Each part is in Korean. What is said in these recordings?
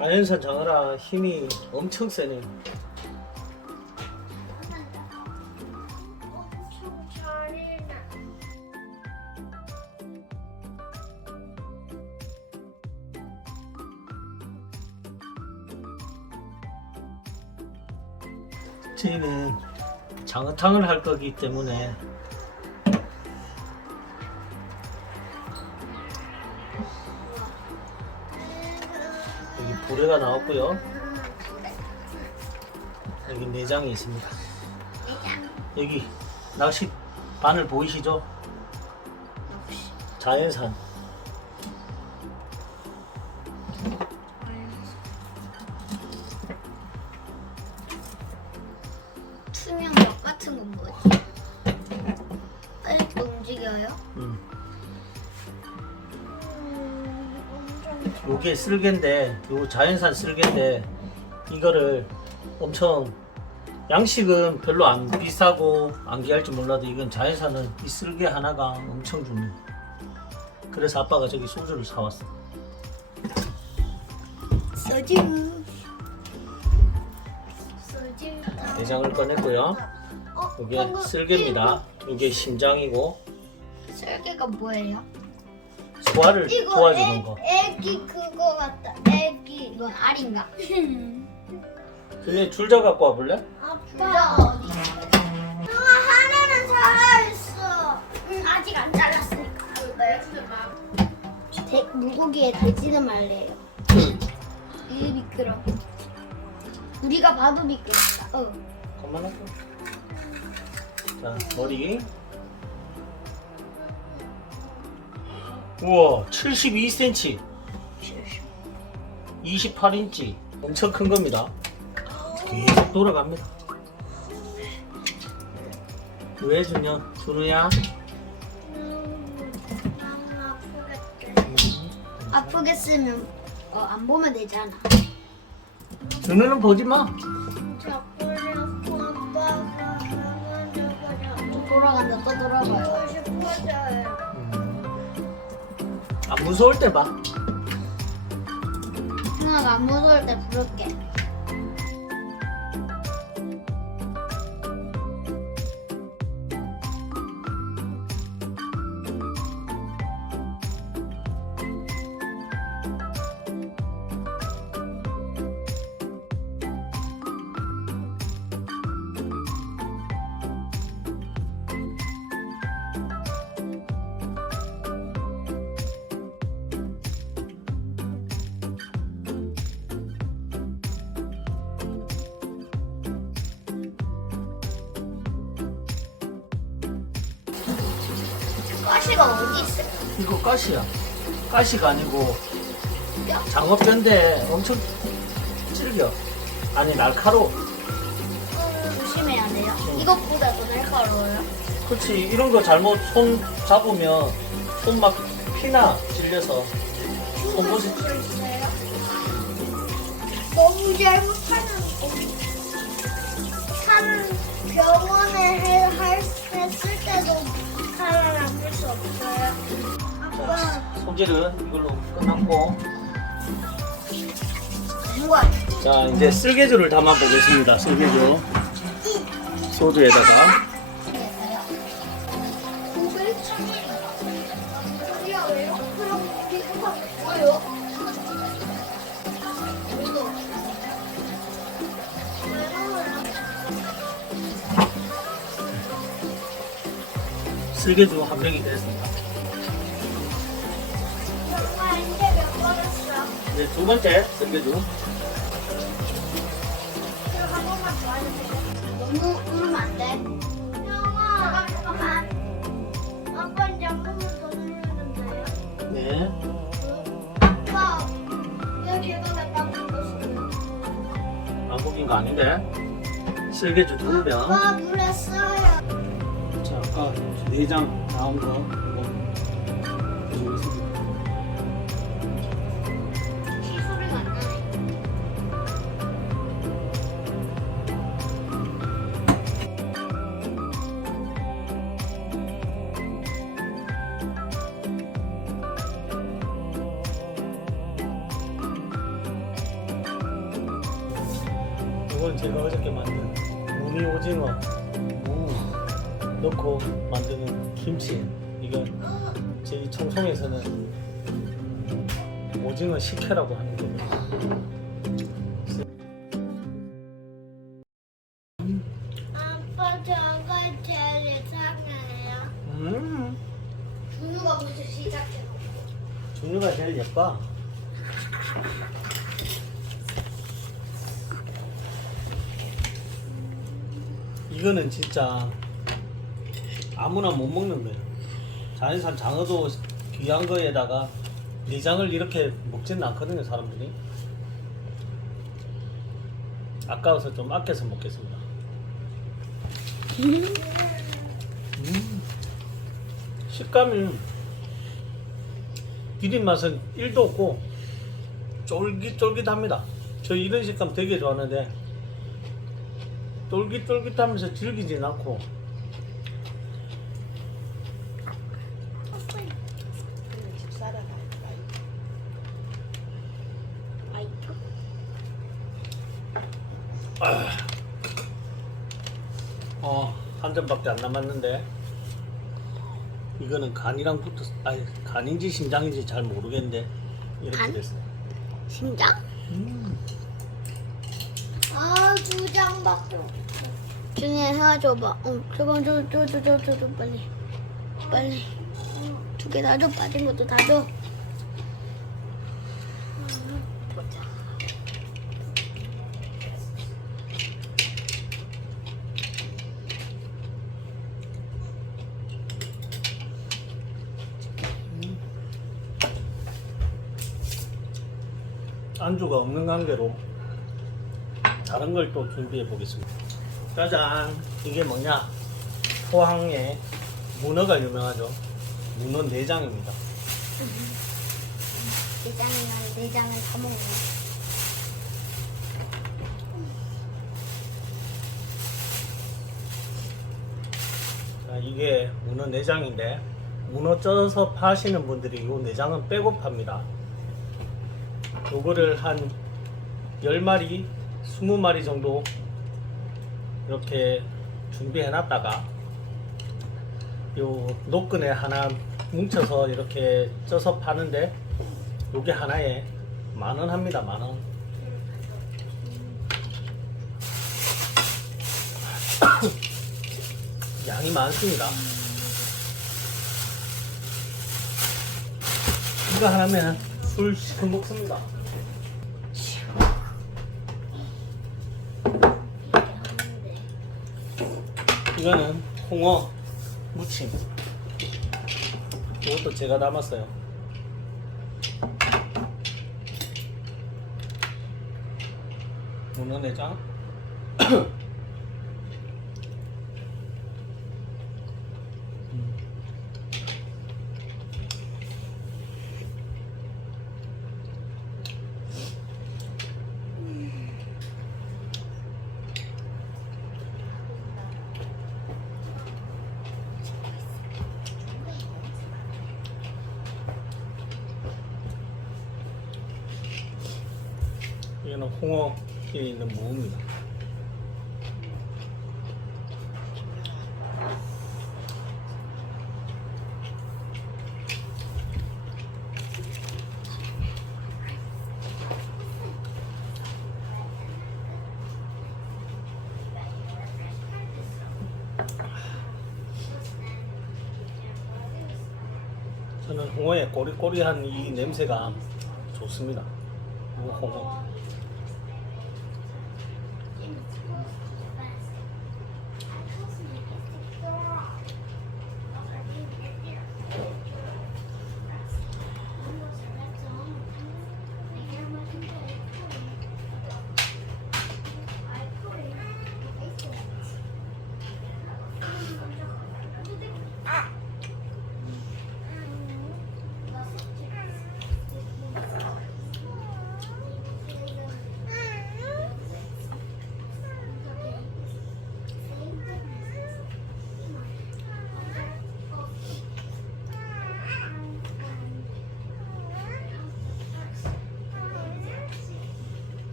자연산 장어라 힘이 엄청 세네. 엄청 잘해놔. 저희는 장어탕을 할 거기 때문에 여기 불에가 나왔고요. 여기 내장이 있습니다. 여기 낚시 바늘 보이시죠? 자연산. 투명 벽 같은 건 뭐지? 빨리 움직여요? 엄청 요게 쓸개인데, 요 자연산 쓸개인데 이거를 엄청 양식은 별로 안 비싸고 안 귀할지 몰라도 이건 자연산은 이 쓸개 하나가 엄청 중요해. 그래서 아빠가 저기 소주를 사왔어. 소주. 소주. 내장을 꺼냈고요. 이게 쓸개입니다. 이게 심장이고 쓸개가 뭐예요? 소화를 도와주는 거. 애기 그거 같다. 애기 이건 알인가? 그래 줄자 갖고 와볼래? 아빠 어디 있어? 하나는 살아있어. 아직 안 잘랐으니까. 물고기에 돼지는 말래요. 이 미끄러. 우리가 봐도 미끄럽다. 그만하고. 자 머리. 우와 72cm 28인치 엄청 큰 겁니다. 계속 돌아갑니다. 왜 주냐 준우야? 아프게 쓰면 안 보면 되잖아. 준우는 보지 마. 또 돌아간다. 또 돌아가요. 안 무서울 때 봐. 누나가 안 무서울 때 부를게. 가시가 어디 있어요? 이거 가시야. 가시가 아니고 뼈? 장어뼈인데 엄청 질겨. 아니 날카로워. 조심해야 돼요. 이것보다 더 날카로워요. 그렇지 이런 거 잘못 손 잡으면 손 막 피나 질려서 손보시. 있어요? 너무 잘못하면 병원에 했을 때도 살아남을 수 없어요. 아빠 자, 손질은 이걸로 끝났고 뭐야? 자 이제 쓸개주를 담아 보겠습니다. 쓸개주 소주에다가 쓸개주 한 병이 됐습니다. 엄마 이제 몇 번 했어? 이제 두 번째 쓸개주. 한 번만 더 해도 돼? 너무 누르면 안 돼? 형아 잠깐만. 아빠 이제 한 번만 더 누르면 돼요? 네. 아빠 여기가 왜딱 눌렀어요? 안 먹인 거 아닌데. 쓸개주 두 병. 아빠 물에 써요. 자, 아까 내장 나온 거 이거 보겠습니다. 피 소리가 안 나네. 이건 제가 어저께 만든 무늬 오징어 무 넣고 만드는 김치. 이건 저희 청송에서는 오징어 식혜라고 하는 겁니다. 아빠 저거 제일 이상해요. 준우가 먼저 시작해. 준우가 제일 예뻐. 이거는 진짜 아무나 못 먹는 거예요. 자연산 장어도 귀한 거에다가 내장을 이렇게 먹지는 않거든요, 사람들이. 아까워서 좀 아껴서 먹겠습니다. 식감이 비린 맛은 1도 없고 쫄깃쫄깃합니다. 저 이런 식감 되게 좋아하는데 쫄깃쫄깃하면서 질기진 않고. 집 살아가. 한 점밖에 안 남았는데 이거는 간이랑 붙었어. 아니, 간인지 심장인지 잘 모르겠는데 이렇게 간? 됐어요. 심장? 아, 2장밖에 없어. 준이야, 해줘봐. 저건 줘, 빨리. 빨리. 2개 다 줘, 빠진 것도 다 줘. 보자. 안주가 없는 관계로 다른 걸 또 준비해 보겠습니다. 짜잔! 이게 뭐냐? 포항에 문어가 유명하죠. 문어 내장입니다. 내장을 다 먹네. 자, 이게 문어 내장인데 문어 쪄서 파시는 분들이 이 내장은 빼고 팝니다. 요거를 한 10마리, 20마리 정도 이렇게 준비해 놨다가 요 노끈에 하나 뭉쳐서 이렇게 쪄서 파는데 요게 하나에 10,000원 합니다. 10,000원. 양이 많습니다. 이거 하나면 술 시큼 먹습니다. 이거는 홍어 무침. 이것도 제가 담았어요. 문어 내장. 이거는 홍어에 있는 무입니다. 저는 홍어의 꼬리꼬리한 이 냄새가 좋습니다. 이거 홍어.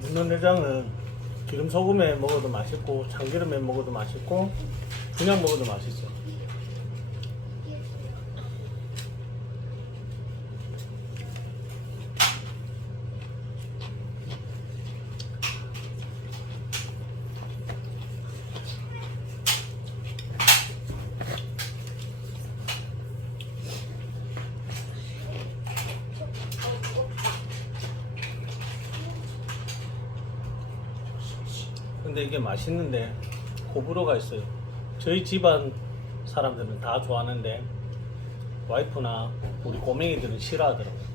문어 내장은 기름 소금에 먹어도 맛있고 참기름에 먹어도 맛있고 그냥 먹어도 맛있어. 근데 이게 맛있는데 호불호가 있어요. 저희 집안 사람들은 다 좋아하는데 와이프나 우리 꼬맹이들은 싫어하더라고요.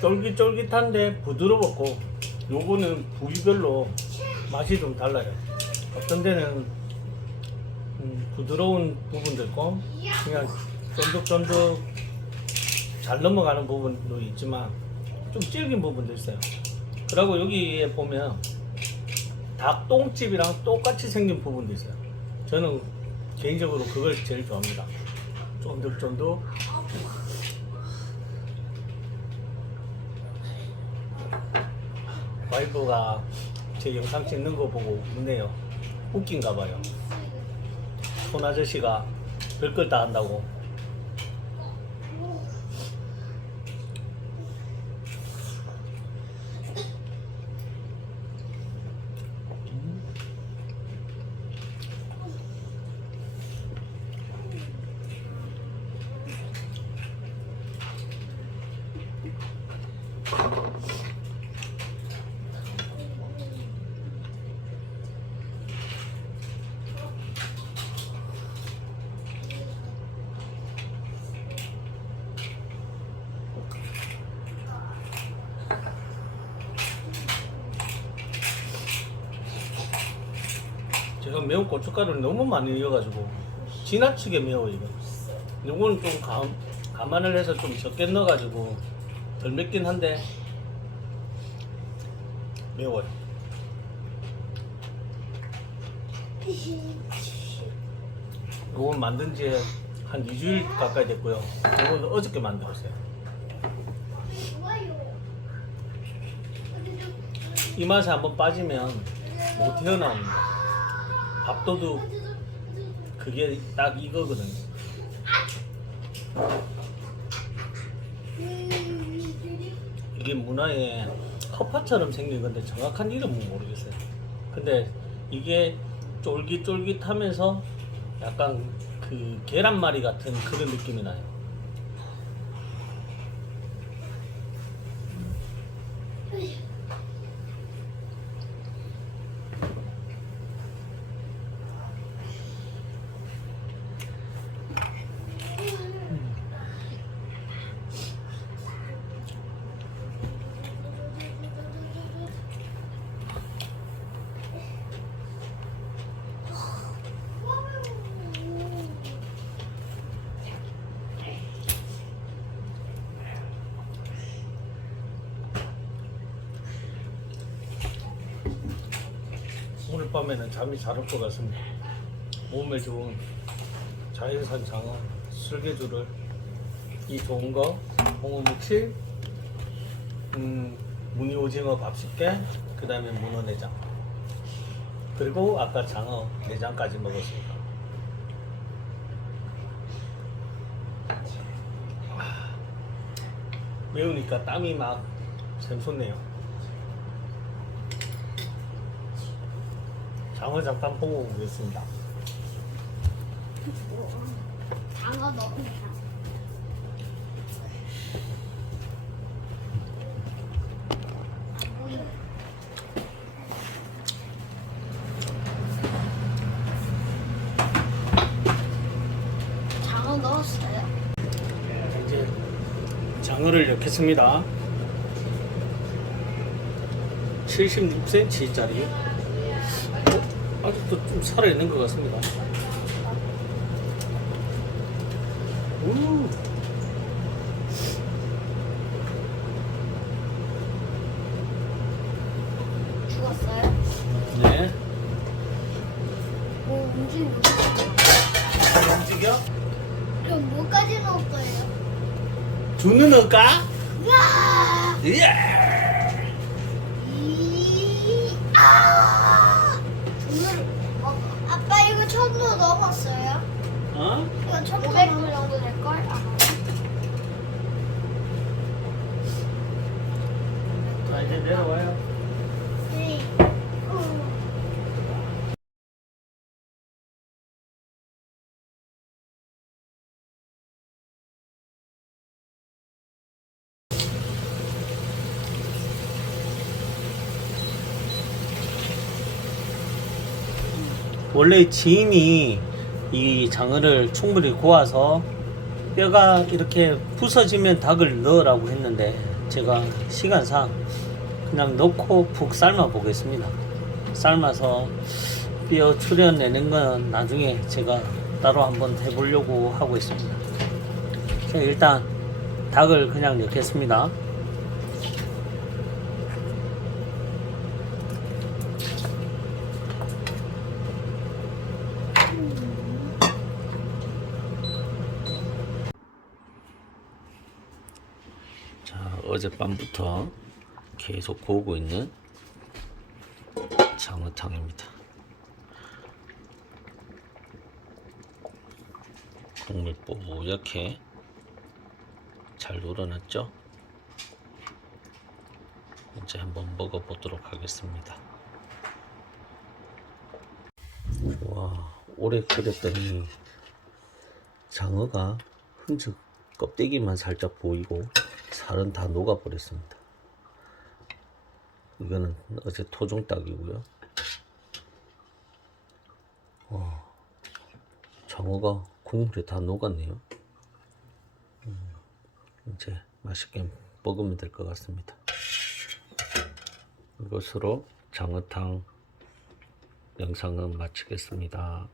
쫄깃쫄깃한데 부드럽고 요거는 부위별로 맛이 좀 달라요. 어떤 데는 부드러운 부분도 있고 그냥 쫀득쫀득 잘 넘어가는 부분도 있지만 좀 질긴 부분도 있어요. 그리고 여기에 보면 닭똥집이랑 똑같이 생긴 부분도 있어요. 저는 개인적으로 그걸 제일 좋아합니다. 쫀득쫀득. 와이프가 제 영상 찍는 거 보고 웃네요. 웃긴가 봐요. 손 아저씨가 별걸 다 한다고. 제가 매운 고춧가루를 너무 많이 넣어가지고 지나치게 매워요. 이거. 요거는 좀 감안을 해서 좀 적게 넣어가지고 덜 맵긴 한데 매워요. 요건 만든 지 한 2주일 가까이 됐고요. 요건 어저께 만들었어요. 이 맛에 한번 빠지면 못 헤어나옵니다. 밥도둑 그게 딱 이거거든요. 이게 문화의 허파처럼 생긴 건데 정확한 이름은 모르겠어요. 근데 이게 쫄깃쫄깃하면서 약간 그 계란말이 같은 그런 느낌이 나요. 오늘 밤에는 잠이 잘 올 것 같습니다. 몸에 좋은 자연산 장어, 슬개주를 이 좋은 거, 홍어무침, 무늬오징어 밥 10개, 그 다음에 문어내장, 그리고 아까 장어 내장까지 먹었습니다. 매우니까 땀이 막 샘솟네요. 장어 잠깐 보고 오겠습니다. 장어 넣으면 장어 넣었어요. 이제 장어를 넣겠습니다. 76cm짜리. 아직도 좀 살아있는 것 같습니다. 넣었어요? 네. 뭐 움직이고 움직여? 그럼 뭐까지 넣을 거예요? 두는 넣을까? 야! 예. 아빠 이거 천도 넘었어요? 어? 이거 천도 500불 정도 될걸? 자 이제 내려와요. 네. 원래 지인이 이 장어를 충분히 구워서 뼈가 이렇게 부서지면 닭을 넣으라고 했는데 제가 시간상 그냥 넣고 푹 삶아 보겠습니다. 삶아서 뼈 출연내는 건 나중에 제가 따로 한번 해보려고 하고 있습니다. 자, 일단 닭을 그냥 넣겠습니다. 자, 어젯밤부터 계속 구우고 있는 장어탕입니다. 국물 뽀얗게 잘 우러났죠? 이제 한번 먹어보도록 하겠습니다. 와, 오래 끓였더니 장어가 흔적 껍데기만 살짝 보이고 살은 다 녹아버렸습니다. 이거는 어제 토종닭이고요. 장어가 국물에 다 녹았네요. 이제 맛있게 먹으면 될 것 같습니다. 이것으로 장어탕 영상은 마치겠습니다.